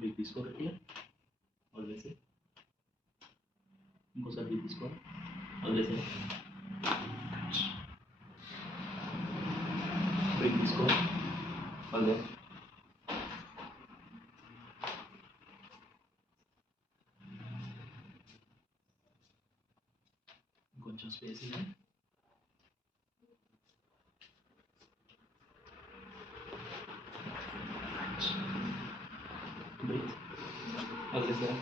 Break తీసుకో గట్టిగా, వదిలేసి ఇంకోసారి బ్రేక్ తీసుకో, వదిలేసి బ్రేక్ తీసుకో, వదిలే. కొంచెం స్పేస్ ఉంది. బ్రేక్, వదిలేసా.